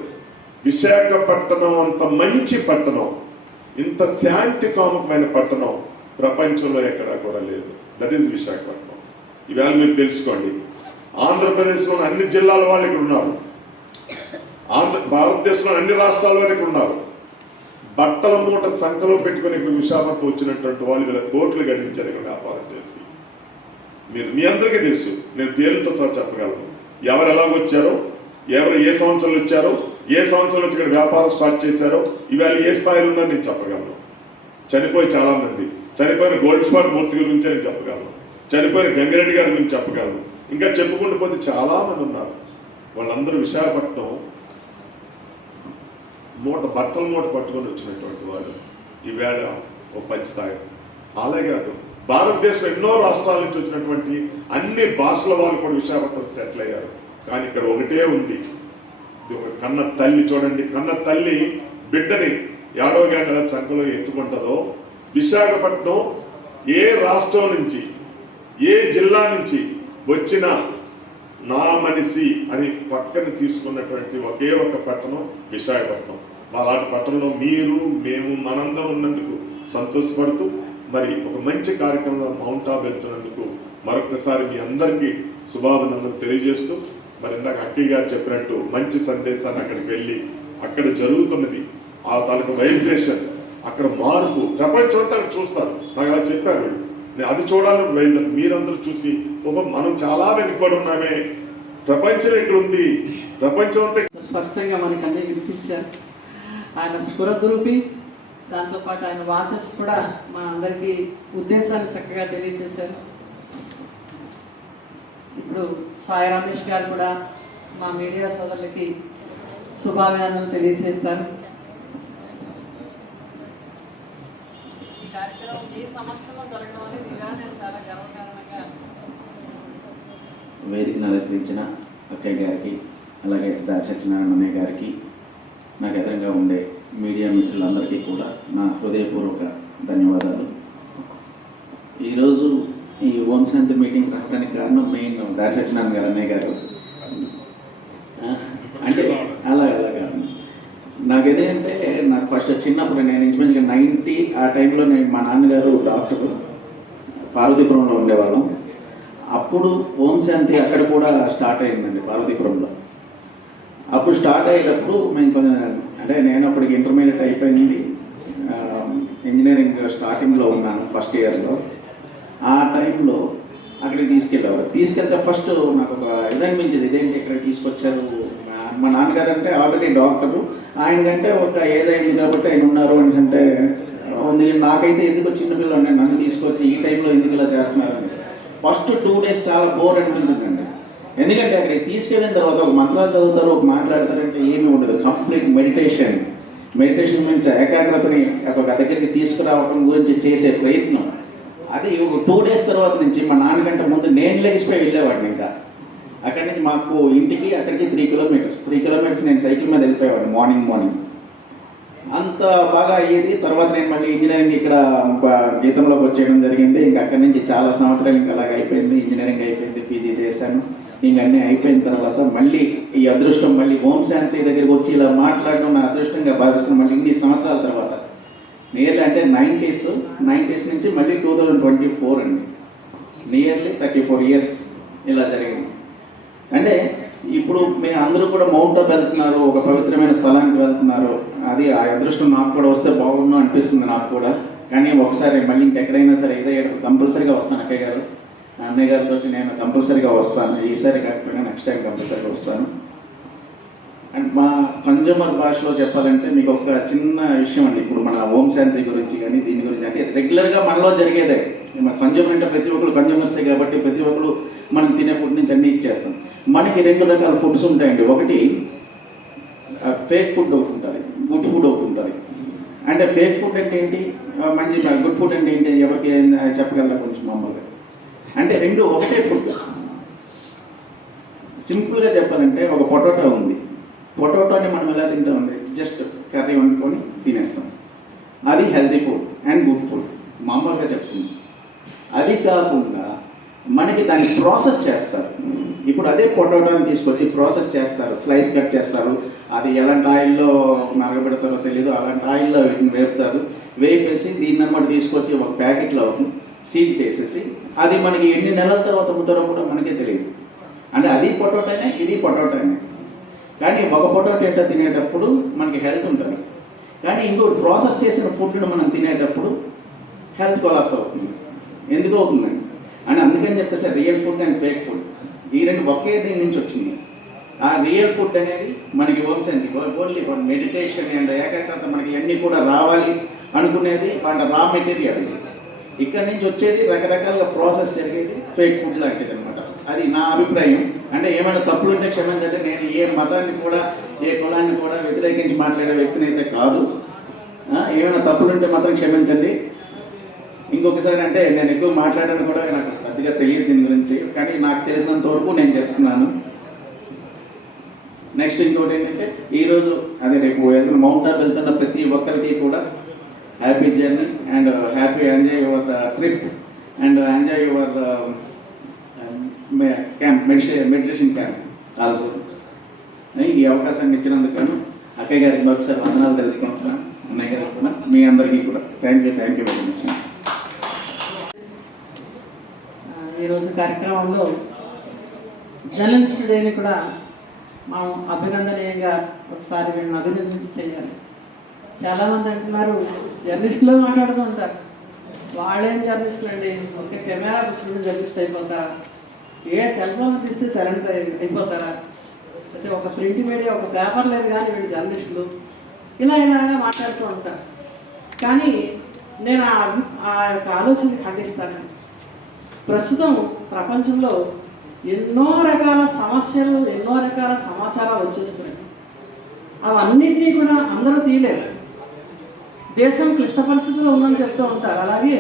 విశాఖపట్నం అంత మంచి పట్టణం, ఇంత శాంతి కాముకమైన పట్టణం ప్రపంచంలో ఎక్కడా కూడా లేదు. That is Visakhapatnam. ఇవాళ మీరు తెలుసుకోండి, ఆంధ్రప్రదేశ్లోని అన్ని జిల్లాల వాళ్ళు ఇక్కడ ఉన్నారు, భారతదేశంలో అన్ని రాష్ట్రాల వాళ్ళు ఇక్కడ ఉన్నారు. బట్టల మూట సంఖలో పెట్టుకుని ఇక్కడ విశాఖపట్నం వచ్చినటువంటి వాళ్ళు వీళ్ళ కోట్లు గడించారు ఇక్కడ వ్యాపారం చేసి. మీ అందరికీ తెలుసు, నేను పేర్లతో చెప్పగలను ఎవరు ఎలాగొచ్చారో, ఎవరు ఏ సంవత్సరంలో వచ్చారో, ఏ సంవత్సరం వచ్చి ఇక్కడ వ్యాపారం స్టార్ట్ చేశారో, ఇవాళ ఏ స్థాయిలో ఉన్నారో నేను చెప్పగలను. చనిపోయి చాలా మంది, చనిపోయిన గోల్డ్ స్పాట్ మూర్తి గురించి నేను చెప్పగలను, చనిపోయిన గంగిరెడ్డి గారి గురించి చెప్పగలను, ఇంకా చెప్పుకుంటూ పోతే చాలా మంది ఉన్నారు. వాళ్ళందరూ విశాఖపట్నం బట్టల మూట పట్టుకొని వచ్చినటువంటి వాళ్ళు ఈవేళ ఒక పంచస్థాయి. అలాగే భారతదేశంలో ఎన్నో రాష్ట్రాల నుంచి వచ్చినటువంటి అన్ని భాషల వాళ్ళు కూడా విశాఖపట్నం సెటిల్ అయ్యారు. కానీ ఇక్కడ ఒకటే ఉంది, ఒక కన్న తల్లి. చూడండి, కన్న తల్లి బిడ్డని ఏడవగా నెల చంకలో ఎత్తుకుంటుందో, విశాఖపట్నం ఏ రాష్ట్రం నుంచి, ఏ జిల్లా నుంచి వచ్చిన నా మనిషి అని పక్కన తీసుకున్నటువంటి ఒకే ఒక పట్టణం విశాఖపట్నం. అలాంటి పట్టణంలో మీరు మేము మనందరం ఉన్నందుకు సంతోషపడుతూ మరి ఒక మంచి కార్యక్రమంలో మౌంట్ ఆబు వెళ్తున్నందుకు మరొకసారి మీ అందరికీ శుభాభినందనలు తెలియజేస్తూ మరి ఇందాక అక్కయ్య గారు చెప్పినట్టు మంచి సందేశాన్ని అక్కడికి వెళ్ళి అక్కడ జరుగుతున్నది ఆ తాలూకు వైబ్రేషన్ అక్కడ మార్పు ప్రపంచం అంతా అక్కడ చూస్తారు. నాకు అలా చెప్పారు. నేను అది చూడాలని వెళ్ళదు. మీరందరూ చూసి మనం చాలా వెనుకబడి ఉన్నామే, ప్రపంచం ఇక్కడ ఉంది, ప్రపంచం అంతా స్పష్టంగా మనకు అన్నీ వినిపించారు. ఆయన స్ఫురద్రూపి, దాంతోపాటు ఆయన వాచెస్ కూడా మా అందరికీ ఉద్దేశాన్ని చక్కగా తెలియజేశారు. ఇప్పుడు సాయి రమేష్ గారు కూడా మా మీడియా సోదరులకి శుభాభినందనలు తెలియజేస్తారు. ఈ కార్యక్రమం మీ సమక్షంలో జరగడం అనేది ఇలా నేను చాలా గర్వకారణంగా వేదికను అలంకరించిన అక్కయ్య గారికి, అలాగే సత్యనారాయణ అన్నయ్య గారికి, నాకు ఎదురుగా ఉండే మీడియా మిత్రులందరికీ కూడా నా హృదయపూర్వక ధన్యవాదాలు. ఈరోజు ఈ ఓం శాంతి మీటింగ్ రావడానికి కారణం మెయిన్ సత్యనారాయణ గారు అన్నయ్య గారు. అంటే అలాగా నాకు ఏదంటే నాకు ఫస్ట్ చిన్నప్పుడు నేను ఇంచుమించుగా 90 ఆ టైంలో మా నాన్నగారు డాక్టరు, పార్వతీపురంలో ఉండేవాళ్ళం. అప్పుడు ఓం శాంతి అక్కడ కూడా స్టార్ట్ అయిందండి పార్వతీపురంలో. అప్పుడు స్టార్ట్ అయ్యేటప్పుడు మేము కొంచెం అంటే నేను అప్పటికి ఇంటర్మీడియట్ అయిపోయింది, ఇంజనీరింగ్ స్టార్టింగ్లో ఉన్నాను ఫస్ట్ ఇయర్లో. ఆ టైంలో అక్కడికి తీసుకెళ్తే ఫస్ట్ నాకు ఒక ఇది అనిపించింది, ఇదేంటి ఇక్కడ తీసుకొచ్చారు. మా నాన్నగారు అంటే ఆల్రెడీ డాక్టరు, ఆయనకంటే ఒక ఏజ్ అయింది కాబట్టి ఆయన ఉన్నారు అనేసి అంటే నాకైతే ఎందుకు చిన్నపిల్లలు నన్ను తీసుకొచ్చి ఈ టైంలో ఎందుకు ఇలా చేస్తున్నారని ఫస్ట్ 2 days చాలా బోర్ అనిపించిందండి. ఎందుకంటే అక్కడికి తీసుకెళ్ళిన తర్వాత ఒక మంత్రాలు చదువుతారు, ఒక మాట్లాడతారంటే ఏమీ ఉండదు. కంప్లీట్ మెడిటేషన్ మీన్స్ ఏకాగ్రతని ఒక దగ్గరికి తీసుకురావడం గురించి చేసే ప్రయత్నం. అది ఒక 2 days తర్వాత నుంచి మా నాన్నకంటే ముందు నేను లెగిసిపోయి వెళ్ళేవాడిని. ఇంకా అక్కడి నుంచి మాకు ఇంటికి అక్కడికి 3 kilometers నేను సైకిల్ మీద వెళ్ళిపోయేవాడిని మార్నింగ్. అంత బాగా అయ్యేది. తర్వాత నేను మళ్ళీ ఇంజనీరింగ్ ఇక్కడ గీతంలోకి వచ్చేయడం జరిగింది. ఇంకా అక్కడి నుంచి చాలా సంవత్సరాలు ఇంకా అలాగ అయిపోయింది. ఇంజనీరింగ్ అయిపోయింది, పీజీ చేశాను. ఇంక అన్నీ అయిపోయిన తర్వాత మళ్ళీ ఈ అదృష్టం మళ్ళీ ఓం శాంతి దగ్గరికి వచ్చి ఇలా మాట్లాడడం నా అదృష్టంగా భావిస్తున్నాను. మళ్ళీ ఇన్ని సంవత్సరాల తర్వాత నియర్లీ అంటే 90s నుంచి మళ్ళీ 2024 అండి, నియర్లీ 34 years ఇలా జరిగింది. అంటే ఇప్పుడు మీరు అందరూ కూడా మౌంట్ ఆబు వెళ్తున్నారు, ఒక పవిత్రమైన స్థలానికి వెళ్తున్నారు. అది ఆ అదృష్టం నాకు కూడా వస్తే బాగుండు అనిపిస్తుంది నాకు కూడా. కానీ ఒకసారి మళ్ళీ ఇంకెక్కడైనా సరే ఏదైనా కంపల్సరీగా వస్తాను. అక్కయ్య గారు అన్నయ్య గారితో నేను కంపల్సరీగా వస్తాను. ఈసారి కాకపోయినా నెక్స్ట్ టైం కంపల్సరీగా వస్తాను. అండ్ మా కన్జ్యూమర్ భాషలో చెప్పాలంటే మీకు ఒక చిన్న విషయం అండి. ఇప్పుడు మన ఓం శాంతి గురించి కానీ దీని గురించి అంటే రెగ్యులర్గా మనలో జరిగేదే. మన కన్జ్యూమర్ అంటే ప్రతి ఒక్కరు కన్జ్యూమర్సే కాబట్టి ప్రతి ఒక్కరు మనం తినే ఫుడ్ నుంచి అన్నీ ఇచ్చేస్తాం. మనకి 2 రకాల ఫుడ్స్ ఉంటాయండి. ఒకటి ఫేక్ ఫుడ్ ఒకటి ఉంటుంది, గుడ్ ఫుడ్ ఒకటి ఉంటుంది. అంటే ఫేక్ ఫుడ్ అంటే ఏంటి, మంచి గుడ్ ఫుడ్ అంటే ఏంటి, ఎవరికి చెప్పగలరా కొంచెం మామూలుగా? అంటే 2 ఒకటే ఫుడ్. సింపుల్గా చెప్పాలంటే ఒక పొటాటో ఉంది. పొటాటోని మనం ఎలా తింటామండి, జస్ట్ కర్రీ వండుకొని తినేస్తాం. అది healthy food and good food మామూలుగా చెప్తుంది. అది కాకుండా మనకి దాన్ని ప్రాసెస్ చేస్తారు. ఇప్పుడు అదే పొటాటోని తీసుకొచ్చి ప్రాసెస్ చేస్తారు, స్లైస్ కట్ చేస్తారు. అది ఎలాంటి ఆయిల్లో మరగబెడతారో తెలియదు, అలాంటి ఆయిల్లో వీటిని వేపుతారు. వేపేసి దీన్ని అన్నమాట తీసుకొచ్చి ఒక ప్యాకెట్లో సీల్ చేసేసి అది మనకి ఎన్ని నెలల తర్వాత అమ్ముతారో కూడా మనకే తెలియదు. అంటే అది పొటాటోనే, ఇది పొటాటోనే. కానీ ఒక పొటాటో ఎట్లా తినేటప్పుడు మనకి హెల్త్ ఉంటుంది, కానీ ఇంకొక ప్రాసెస్ చేసిన ఫుడ్ను మనం తినేటప్పుడు హెల్త్ కొలాప్స్ అవుతుంది. ఎందుకు అవుతుందండి అని అందుకని చెప్పేసి real food and fake food ఈ 2 ఒకే దీని నుంచి వచ్చింది. ఆ రియల్ ఫుడ్ అనేది మనకి ఓం శాంతి ఓన్లీ మెడిటేషన్ అండ్ ఏకాగ్రత మనకి అన్నీ కూడా రావాలి అనుకునేది వాళ్ళ రా మెటీరియల్. ఇక్కడ నుంచి వచ్చేది రకరకాలుగా ప్రాసెస్ జరిగేది ఫేక్ ఫుడ్ లాంటిది అనమాట. అది నా అభిప్రాయం. అంటే ఏమైనా తప్పులు ఉంటే క్షమించండి. నేను ఏ మతాన్ని కూడా ఏ కులాన్ని కూడా వ్యతిరేకించి మాట్లాడే వ్యక్తిని అయితే కాదు. ఏమైనా తప్పులు ఉంటే మాత్రం క్షమించండి. ఇంకొకసారి అంటే నేను ఎక్కువ మాట్లాడడం కూడా నాకు పెద్దగా తెలియదు దీని గురించి, కానీ నాకు తెలిసినంత వరకు నేను చెప్తున్నాను. నెక్స్ట్ ఇంకోటి ఏంటంటే ఈరోజు అదే రేపు మౌంట్ ఆబు వెళ్తున్న ప్రతి ఒక్కరికి కూడా happy journey and happy enjoy your trip and enjoy your camp meditation camp also. ఈ అవకాశాన్ని ఇచ్చినందుకు అక్కయ్య గారికి మరొకసారి వందనాలు తెలుసుకుంటున్నాను. అన్నయ్య గారికి కూడా, మీ అందరికీ కూడా థ్యాంక్ యూ వెరీ మచ్. ఈరోజు కార్యక్రమంలో జర్నలిస్ట్ డేని కూడా మనం అభినందనీయంగా ఒకసారి వీళ్ళని అభినందించి చేయాలి. చాలామంది అంటున్నారు జర్నలిస్టులో మాట్లాడుతూ ఉంటారు, వాళ్ళేం జర్నలిస్టులు అండి, ఒక కెమెరా కూర్చుని జర్నలిస్ట్ అయిపోతారా, ఏ సెల్ ఫోన్ తీస్తే సరెండర్ అయిపోతారా, అయితే ఒక ప్రింట్ మీడియా ఒక పేపర్ లేదు కానీ వీళ్ళు జర్నలిస్టులు ఇలా మాట్లాడుతూ ఉంటారు. కానీ నేను ఆ యొక్క ఆలోచన ఖండిస్తాను. ప్రస్తుతం ప్రపంచంలో ఎన్నో రకాల సమస్యలు, ఎన్నో రకాల సమాచారాలు వచ్చేస్తున్నాయి. అవన్నింటినీ కూడా అందరూ తీయలేరు. దేశం క్లిష్ట పరిస్థితుల్లో ఉందని చెప్తూ ఉంటారు. అలాగే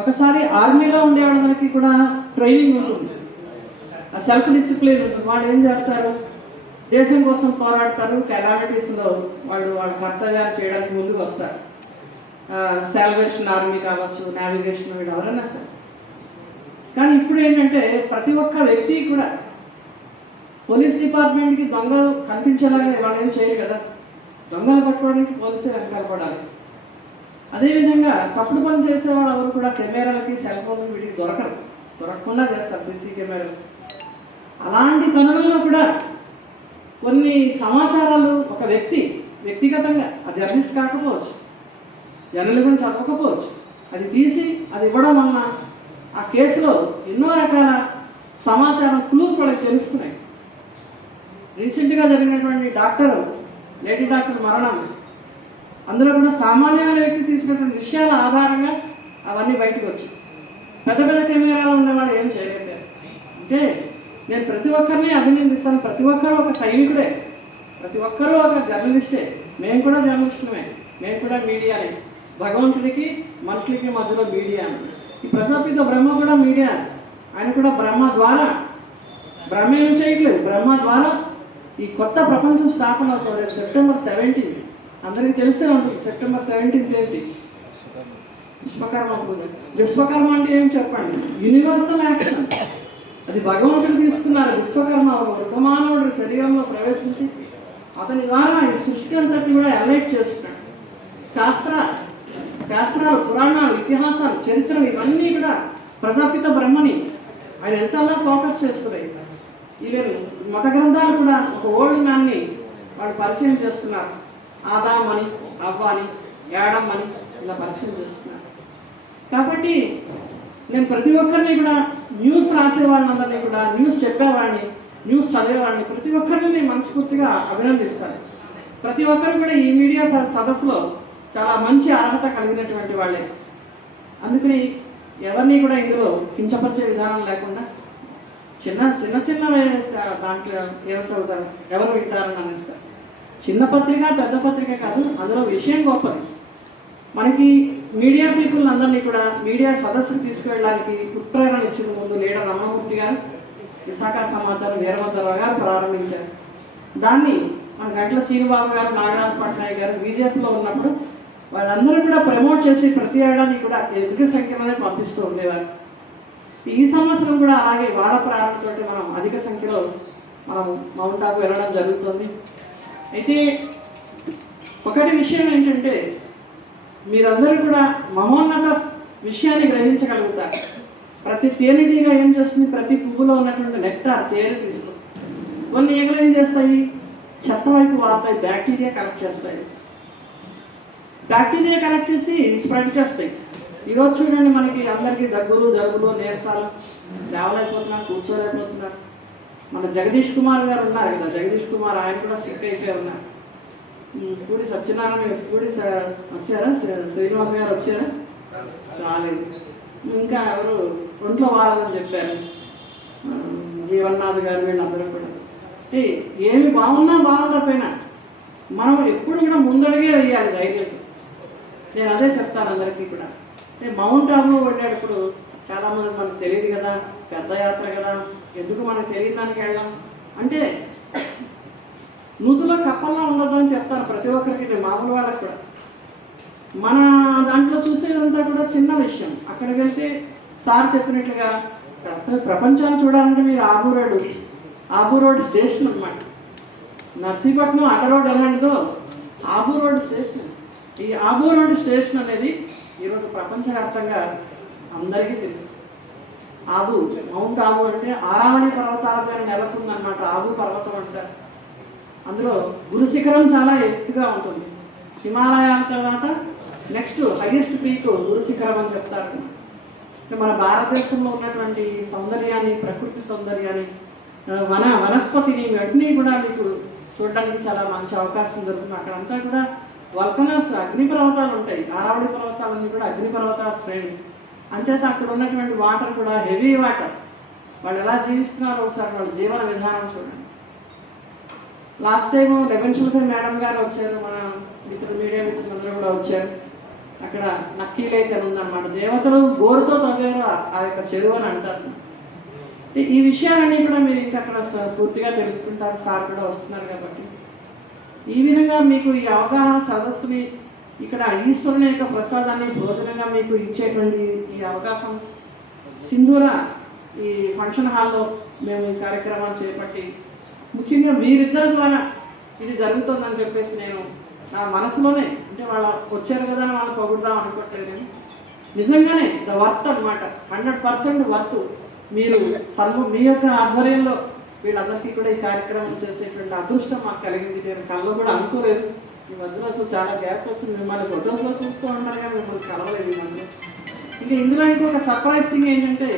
ఒకసారి ఆర్మీలో ఉండేవాళ్ళకి కూడా ట్రైనింగ్ ఉంటుంది, ఆ సెల్ఫ్ డిసిప్లిన్ ఉంటుంది. వాళ్ళు ఏం చేస్తారు, దేశం కోసం పోరాడతారు. కెలామిటీస్లో వాళ్ళు వాళ్ళ కర్తవ్యాలు చేయడానికి ముందుకు వస్తారు. సాల్వేషన్ ఆర్మీ కావచ్చు, నావిగేషన్, వీళ్ళు ఎవరైనా సరే. కానీ ఇప్పుడు ఏంటంటే ప్రతి ఒక్క వ్యక్తి కూడా పోలీస్ డిపార్ట్మెంట్కి దొంగలు కనిపించేలాగా వాళ్ళు ఏం చేయరు కదా, దొంగలు పట్టుకోవడానికి పోలీసే వెనకాల పడాలి. అదేవిధంగా తప్పుడు పనులు చేసేవాళ్ళు ఎవరు కూడా కెమెరాలకి, సెల్ ఫోన్లకి వీటికి దొరకకుండా చేస్తారు, సీసీ కెమెరాలు. అలాంటి పనులలో కూడా కొన్ని సమాచారాలు ఒక వ్యక్తిగతంగా ఆ జర్నలిస్ట్ కాకపోవచ్చు, జర్నలిజం చదవకపోవచ్చు, అది తీసి అది ఇవ్వడం వలన ఆ కేసులో ఎన్నో రకాల సమాచారం క్లూస్ వాళ్ళకి తెలుస్తున్నాయి. రీసెంట్గా జరిగినటువంటి లేడీ డాక్టర్ మరణం, అందులో కూడా సామాన్యమైన వ్యక్తి తీసుకున్నటువంటి విషయాల ఆధారంగా అవన్నీ బయటకు వచ్చాయి. పెద్ద పెద్ద కెమెరాలు ఉన్నవాళ్ళు ఏం చేయలేరు. అంటే నేను ప్రతి ఒక్కరిని అభినందిస్తాను. ప్రతి ఒక్కరు ఒక సైనికుడే, ప్రతి ఒక్కరూ ఒక జర్నలిస్టే. మేము కూడా జర్నలిస్టులమే, మేము కూడా మీడియానే. భగవంతుడికి మనుషులకి మధ్యలో మీడియా. ఈ ప్రజాపిత బ్రహ్మ కూడా మీడియా. ఆయన కూడా బ్రహ్మ ఏం చేయట్లేదు, బ్రహ్మ ద్వారా ఈ కొత్త ప్రపంచం స్థాపన అవుతుంది. సెప్టెంబర్ 17 అందరికీ తెలిసే ఉంటుంది. సెప్టెంబర్ 17 ఏంటి? విశ్వకర్మ పూజ. విశ్వకర్మ అంటే ఏం చెప్పండి? Universal action. అది భగవంతుడు తీసుకున్నారు. విశ్వకర్మ వృద్ధమానవుడి శరీరంలో ప్రవేశించి అతని ద్వారా ఈ సృష్టి అంతటి కూడా ఎలైట్ చేస్తున్నాడు. శాస్త్రాలు, పురాణాలు, ఇతిహాసాలు, చరిత్రలు ఇవన్నీ కూడా ప్రజాపిత బ్రహ్మని ఆయన ఎంతలా ఫోకస్ చేస్తున్నాయి. ఈవెన్ మత గ్రంథాలు కూడా ఒక ఓల్డ్ మ్యాన్ని వాళ్ళు పరిచయం చేస్తున్నారు. ఆదాం అని, అవ్వ అని, యాడమ్ అని ఇలా పరిచయం చేస్తున్నారు. కాబట్టి నేను ప్రతి ఒక్కరిని కూడా న్యూస్ రాసేవాళ్ళందరినీ కూడా, న్యూస్ చెప్పేవాడిని, న్యూస్ చదివేవాడిని, ప్రతి ఒక్కరిని నేను మనస్ఫూర్తిగా అభినందిస్తాను. ప్రతి ఒక్కరు కూడా ఈ మీడియా సదస్సులో చాలా మంచి అర్హత కలిగినటువంటి వాళ్ళే. అందుకని ఎవరిని కూడా ఇందులో కించపరిచే విధానం లేకుండా చిన్న దాంట్లో ఎవరు చదువుతారు, ఎవరు వింటారని అనేస్తారు. చిన్న పత్రిక, పెద్ద పత్రిక కాదు, అందులో విషయం గొప్పది. మనకి మీడియా పీపుల్ అందరినీ కూడా మీడియా సదస్సుకు తీసుకువెళ్ళడానికి ఉత్ప్రేరణ ఇచ్చిన ముందు లీడర్ రమణమూర్తి గారు, విశాఖ సమాచారం వీరభద్రరావు గారు ప్రారంభించారు. దాన్ని మన గంటల శ్రీనిబాబు గారు, నాగరాజ్ పట్నాయక్ గారు బీజేపీలో ఉన్నప్పుడు వాళ్ళందరూ కూడా ప్రమోట్ చేసి ప్రతి ఏడాది కూడా అధిక సంఖ్యలోనే పంపిస్తూ ఉండేవారు. ఈ సంవత్సరం కూడా అలాగే వాళ్ళ ప్రారంభంతో మనం అధిక సంఖ్యలో మనం మౌంట్ ఆబు వెళ్ళడం జరుగుతుంది. అయితే ఒకటి విషయం ఏంటంటే మీరందరూ కూడా మహోన్నత విషయాన్ని గ్రహించగలుగుతారు. ప్రతి తేనెటీగా ఏం చేస్తుంది, ప్రతి పువ్వులో ఉన్నటువంటి నెక్టార్ తేనె తీసుకుంటుంది. కొన్ని ఈగలు ఏం చేస్తాయి, చెత్త వైపు వాడతాయి, బ్యాక్టీరియా కలెక్ట్ చేస్తాయి. బ్యాక్టీరియా కలెక్ట్ చేసి స్ప్రెడ్ చేస్తాయి. ఈరోజు చూడండి, మనకి అందరికీ దగ్గులు, జలుబులు, నీరసాలు, లేవలేకపోతున్నారు, కూర్చోలేకపోతున్నారు. మన జగదీష్ కుమార్ గారు ఉన్నారు కదా, జగదీష్ కుమార్, ఆయన కూడా సిక్ అయిపోయి ఉన్నారు. పూడి సత్యనారాయణ పూడి వచ్చారా, శ్రీనివాస్ గారు వచ్చారా, రాలేదు. ఇంకా ఎవరు ఒంట్లో వారాలని చెప్పారు, జీవన్నాథ్ గారు, వీళ్ళందరూ కూడా. ఏమి బాగుండకపోయినా మనం ఎప్పుడు కూడా ముందడుగే వేయాలి ధైర్యంతో. నేను అదే చెప్తాను అందరికీ కూడా. మౌంట్ ఆబు వెళ్ళేటప్పుడు చాలామంది మనకు తెలియదు కదా, పెద్ద యాత్ర కదా, ఎందుకు మనకు తెలియదు దానికి వెళ్ళాం అంటే నూతులో కప్పల్లో ఉండదు అని చెప్తాను ప్రతి ఒక్కరికి, నేను మామూలు వాళ్ళకి కూడా. మన దాంట్లో చూసేదంతా కూడా చిన్న విషయం. అక్కడికి వెళ్తే సార్ చెప్పినట్లుగా ప్రపంచాన్ని చూడాలంటే మీరు ఆబూ రోడ్ స్టేషన్ అన్నమాట. నర్సీపట్నం అట రోడ్ ఎలాంటిదో ఆబూ రోడ్ స్టేషన్. ఈ ఆబూ రోడ్ స్టేషన్ అనేది ఈరోజు ప్రపంచవ్యాప్తంగా అందరికీ తెలుసు. ఆబు, మౌంట్ ఆబు అంటే ఆరావళి పర్వతాల పైన నెలకొందన్నమాట. ఆబు పర్వతం అంటారు. అందులో గురు శిఖరం చాలా ఎత్తుగా ఉంటుంది. హిమాలయాల తర్వాత నెక్స్ట్ హైయెస్ట్ పీక్ గురు శిఖరం అని చెప్తారు. మన భారతదేశంలో ఉన్నటువంటి సౌందర్యాన్ని, ప్రకృతి సౌందర్యాన్ని, వనస్పతిని అన్నీ కూడా మీకు చూడడానికి చాలా మంచి అవకాశం దొరుకుతుంది. అక్కడంతా కూడా వల్కనస్, అగ్నిపర్వతాలు ఉంటాయి. ఆరావళి పర్వతాలన్నీ కూడా అగ్నిపర్వతాల శ్రేణి. అంచేత అక్కడ ఉన్నటువంటి వాటర్ కూడా హెవీ వాటర్. వాళ్ళు ఎలా జీవిస్తున్నారో ఒకసారి వాళ్ళ జీవన విధానం చూడండి. లాస్ట్ టైం లెవెన్ శుల్ఫే మేడం గారు వచ్చారు, మన మిత్రులు, మీడియా మిత్రులందరూ కూడా వచ్చారు. అక్కడ నక్కీ లేక్ అని ఉందన్నమాట. దేవతలు గోరుతో తవ్వారు ఆ యొక్క చెరువు అని అంటారు. ఈ విషయాలన్నీ కూడా మీరు ఇంకా అక్కడ పూర్తిగా తెలుసుకుంటారు. సార్ కూడా వస్తున్నారు కాబట్టి ఈ విధంగా మీకు ఈ అవగాహన సదస్సుని ఇక్కడ ఈశ్వరుని యొక్క ప్రసాదాన్ని భోజనంగా మీకు ఇచ్చేటువంటి ఈ అవకాశం సింధూర ఈ ఫంక్షన్ హాల్లో మేము ఈ కార్యక్రమాలు చేపట్టి ముఖ్యంగా వీరిద్దరి ద్వారా ఇది జరుగుతుందని చెప్పేసి నేను నా మనసులోనే, అంటే వాళ్ళ వచ్చారు కదా అని వాళ్ళు పొగుడుదాం అనుకోవట్లేదు. నిజంగానే ద వర్త్ అనమాట, 100% వర్త్. మీరు మీ యొక్క ఆధ్వర్యంలో వీళ్ళందరికీ కూడా ఈ కార్యక్రమం చేసేటువంటి అదృష్టం మాకు కలిగింది. నేను కళ్ళు కూడా అనుకోలేదు. ఈ మధ్యలో అసలు చాలా గ్యాప్ వచ్చింది. మిమ్మల్ని ఫోటోస్లో చూస్తూ ఉంటారు కానీ మిమ్మల్ని కలవలేదు ఈ మధ్య. ఇంకా ఇందులో ఇంకొక సర్ప్రైజ్ థింగ్ ఏంటంటే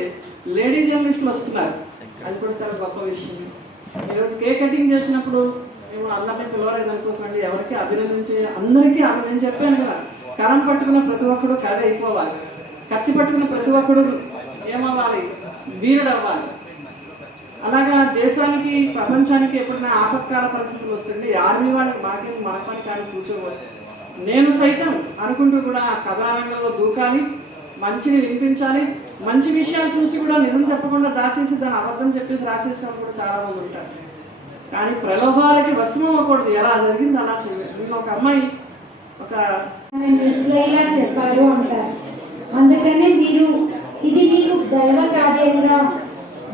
లేడీ జర్నలిస్టులు వస్తున్నారు. అది కూడా చాలా గొప్ప విషయం. ఈరోజు కేక్ కటింగ్ చేసినప్పుడు మేము అందరినీ పిలవలేదు అనుకోకండి. ఎవరికి అభినందించే అందరికీ నేను చెప్పాను కదా, కరం పట్టుకున్న ప్రతి ఒక్కడు కథ అయిపోవాలి, కత్తి పట్టుకున్న ప్రతి ఒక్కడు ఏమవ్వాలి, వీరుడు అవ్వాలి. అలాగా దేశానికి, ప్రపంచానికి ఎప్పుడైనా ఆపత్కాల పరిస్థితులు వస్తుంది, ఆర్మీ వాళ్ళకి మాకేం మన పని కానీ కూర్చోవాలి. నేను సైతం అనుకుంటూ కూడా కథారంగంలో దూకాలి, మంచిని వినిపించాలి. మంచి విషయాలు చూసి కూడా నిజం చెప్పకుండా దాచేసి దాన్ని అబద్ధం చెప్పేసి రాసేసే వాళ్ళు కూడా చాలా మంది ఉంటారు. కానీ ప్రలోభాలకి వశం అవ్వకూడదు. ఎలా జరిగింది అలా చేయాలి. నేను ఒక అమ్మాయి ఇలా చెప్పారు అంటారు. అందుకనే మీరు ఇది మీకు దైవ కార్యంగా,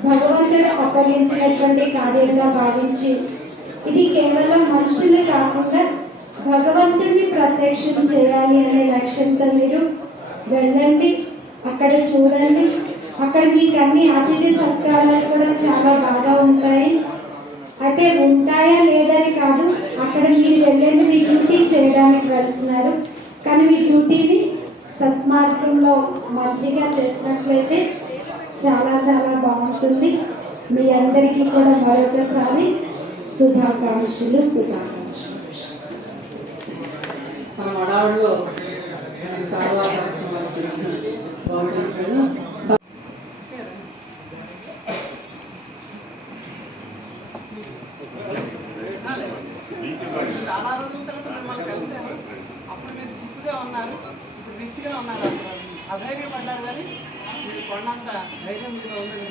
భగవంతుడు అప్పగించినటువంటి కార్యంగా భావించి, ఇది కేవలం మనుషులే కాకుండా భగవంతుడిని ప్రత్యక్షం చేయాలి అనే లక్ష్యంతో మీరు వెళ్ళండి, అక్కడ చూడండి. అక్కడ మీకు అన్ని అతిథి సత్కారాలు కూడా చాలా బాగా ఉంటాయి. అయితే ఉంటాయా లేదని కాదు, అక్కడ మీరు వెళ్ళండి, మీ డ్యూటీ చేయడానికి వెళ్తున్నారు. కానీ మీ డ్యూటీని సత్మార్గంలో మంచిగా చేసినట్లయితే చాలా చాలా బాగుంటుంది. మీ అందరికీ కూడా మరొకసారి శుభాకాంక్షలు. మన వడావుల్లో చాలా రోజుల తర్వాత మిమ్మల్ని కలిసాను. అప్పుడు మీరు సిగ్గుగా ఉన్నారు, ఇప్పుడు రిచ్గా ఉన్నారు. అధైర్యపడ్డారు కానీ మీరు కొన్నంత ధైర్యం మీద ఉంది.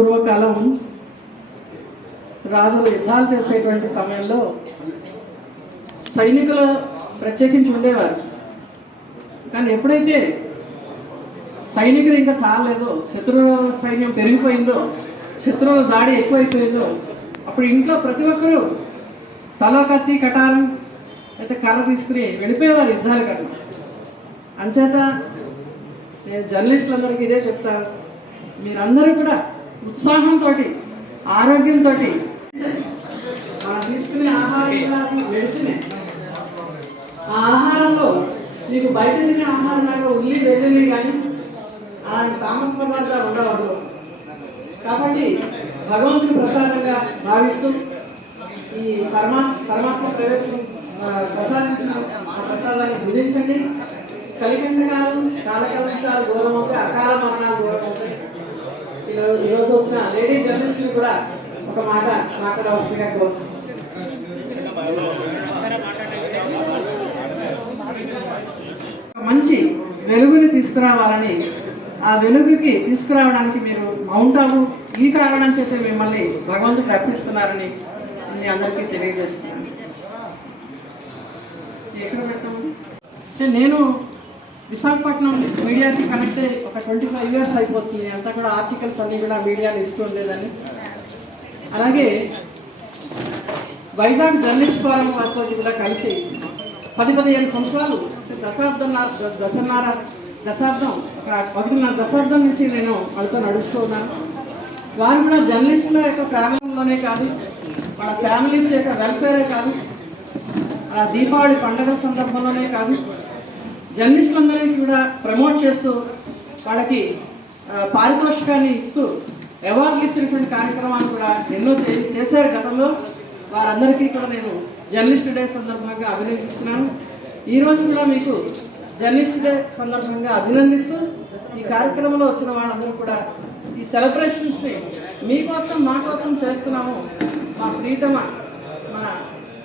పూర్వకాలం రాజులు యుద్ధాలు చేసేటువంటి సమయంలో సైనికులు ప్రత్యేకించి ఉండేవారు. కానీ ఎప్పుడైతే సైనికులు ఇంకా చాలలేదో, శత్రువుల సైన్యం పెరిగిపోయిందో, శత్రువుల దాడి ఎక్కువైపోయిందో, అప్పుడు ఇంట్లో ప్రతి ఒక్కరూ తలో కత్తి కటారం అయితే కర్ర తీసుకుని వెళ్ళిపోయేవారు యుద్ధాల కన్నా. అంచేత నేను జర్నలిస్టులందరికీ ఇదే చెప్తాను, మీరందరూ కూడా ఉత్సాహంతో ఆరోగ్యంతో మనం తీసుకునే ఆహారం మెడిసినే. ఆ ఆహారంలో మీకు బయట తినే ఆహారం లాగా ఉల్లి వెల్లుల్లి కానీ అలాంటి తామస పదార్థాలు ఉండవద్దు. కాబట్టి భగవంతుని ప్రసాదంగా భావిస్తూ ఈ పరమాత్మ ప్రవేశం ప్రసాదించిన ఆ ప్రసాదాన్ని భుజించండి. కలికండకాలు కాలకల్పించాలు దూరం అవుతాయి, అకాల మరణాలు దూరం అవుతాయి. ఈరోజు వచ్చిన లేడీ జర్నలిస్టులు కూడా ఒక మాట మాట్లాడవలసిందిగా కోరుతున్నాను. మంచి వెలుగుని తీసుకురావాలని, ఆ వెలుగుకి తీసుకురావడానికి మీరు మౌంట్ ఆబు ఈ కారణం చెప్పి మిమ్మల్ని భగవంతుడు రప్పిస్తున్నారని మీ అందరికీ తెలియజేస్తున్నాను. ఎక్కడ పెట్టాము అంటే నేను విశాఖపట్నం మీడియాకి కనెక్ట్ అయ్యి ఒక 25 years అయిపోతుంది. అంతా కూడా ఆర్టికల్స్ అన్నీ కూడా మీడియాలో ఇస్తూ ఉండేదని. అలాగే వైజాగ్ జర్నలిస్ట్ ఫోరం వారితో కూడా కలిసి 10-15 సంవత్సరాలు, ఒకటిన్నర దశాబ్దం నుంచి నేను వాళ్ళతో నడుస్తూ ఉన్నాను. వారు కూడా జర్నలిస్టుల యొక్క ఫ్యామిలీలోనే కాదు, వాళ్ళ ఫ్యామిలీస్ యొక్క వెల్ఫేరే కాదు, దీపావళి పండుగల సందర్భంలోనే కాదు, జర్నలిస్టులందరికీ కూడా ప్రమోట్ చేస్తూ వాళ్ళకి పారితోషికాన్ని ఇస్తూ అవార్డులు ఇచ్చినటువంటి కార్యక్రమాలు కూడా ఎన్నో చేశారు గతంలో. వారందరికీ కూడా నేను జర్నలిస్ట్ డే సందర్భంగా అభినందిస్తున్నాను. ఈరోజు కూడా మీకు జర్నలిస్ట్ డే సందర్భంగా అభినందిస్తూ ఈ కార్యక్రమంలో వచ్చిన వాళ్ళందరూ కూడా ఈ సెలబ్రేషన్స్ని మీకోసం మా కోసం చేస్తున్నాము. మా ప్రీతమ మన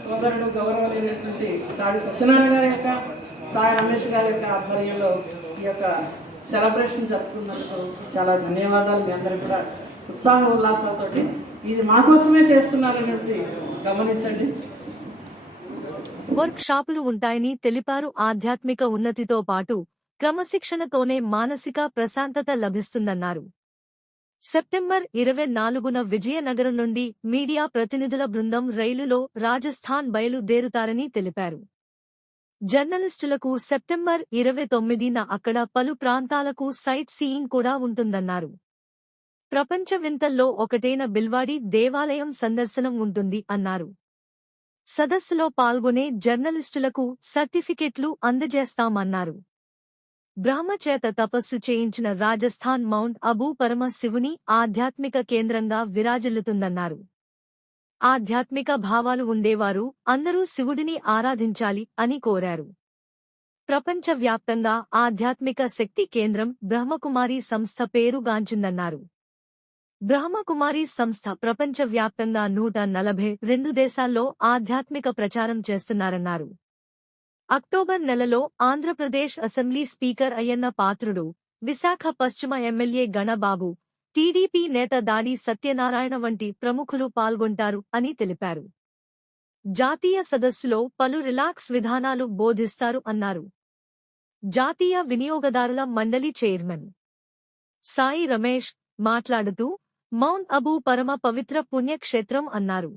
సోదరుడు గౌరవమైనటువంటి దాడి సత్యనారాయణ గారి యొక్క, సాయి రమేష్ గారి యొక్క ఆధ్వర్యంలో ఈ యొక్క సెలబ్రేషన్ జరుపుకున్నందుకు చాలా ధన్యవాదాలు. మీ అందరికీ కూడా ఉత్సాహ ఉల్లాసాలతో ఇది మా కోసమే చేస్తున్నారనేది గమనించండి. వర్క్ షాపులు ఉంటాయని తెలిపారు. ఆధ్యాత్మిక ఉన్నతితో పాటు క్రమశిక్షణతోనే మానసిక ప్రశాంతత లభిస్తుందన్నారు. సెప్టెంబర్ 24న విజయనగరం నుండి మీడియా ప్రతినిధుల బృందం రైలులో రాజస్థాన్ బయలుదేరుతారని తెలిపారు. జర్నలిస్టులకు సెప్టెంబర్ 29న అక్కడ పలు ప్రాంతాలకు సైట్ సీయింగ్ కూడా ఉంటుందన్నారు. ప్రపంచ వింతల్లో ఒకటైన బిల్వాడి దేవాలయం సందర్శనం ఉంటుంది అన్నారు. సదస్సులో పాల్గొనే జర్నలిస్టులకు సర్టిఫికెట్లు అందజేస్తామన్నారు. బ్రహ్మచేత తపస్సు చేయించిన రాజస్థాన్ మౌంట్ అబూ పరమ శివుని ఆధ్యాత్మిక కేంద్రంగా విరాజిల్లుతుందన్నారు. ఆధ్యాత్మిక భావాలు ఉండేవారు అందరూ శివుడిని ఆరాధించాలి అని కోరారు. ప్రపంచవ్యాప్తంగా ఆధ్యాత్మిక శక్తి కేంద్రం బ్రహ్మకుమారి సంస్థ పేరుగాంచిందన్నారు. బ్రహ్మకుమారి సంస్థ ప్రపంచవ్యాప్తంగా 142 దేశాల్లో ఆధ్యాత్మిక ప్రచారం చేస్తున్నారన్నారు. అక్టోబర్ నెలలో ఆంధ్రప్రదేశ్ అసెంబ్లీ స్పీకర్ అయ్యన్న పాత్రుడు, విశాఖ పశ్చిమ ఎమ్మెల్యే గణబాబు, టీడీపీ నేత దాడి సత్యనారాయణ వంటి ప్రముఖులు పాల్గొంటారు అని తెలిపారు. జాతీయ సదస్సులో పలు రిలాక్స్ విధానాలు బోధిస్తారు అన్నారు. జాతీయ వినియోగదారుల మండలి చైర్మన్ సాయి రమేష్ మాట్లాడుతూ మౌంట్ అబూ పరమ పవిత్ర పుణ్యక్షేత్రం అన్నారు.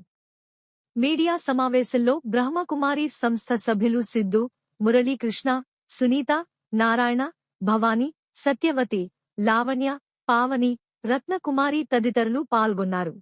మీడియా సమావేశంలో బ్రహ్మకుమారి సంస్థ సభ్యులు సిద్ధు, మురళీకృష్ణ, సునీత, నారాయణ, భవానీ, సత్యవతి, లావణ్య, పావని, రత్నకుమారి తదితరులు పాల్గొన్నారు.